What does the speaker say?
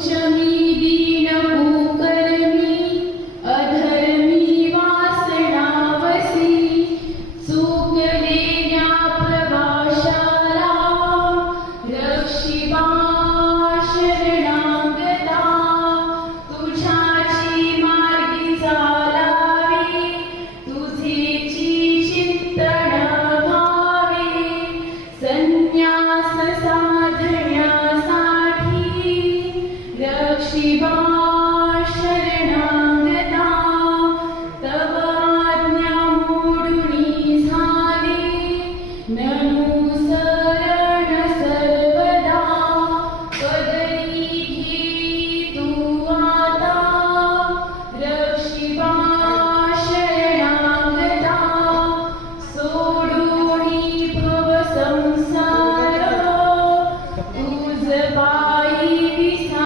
chamidi Shiva शरणदा तवा मुरण सर्वदादा घे तू माता रिशानदा सोडूणी प्रसार उजपाई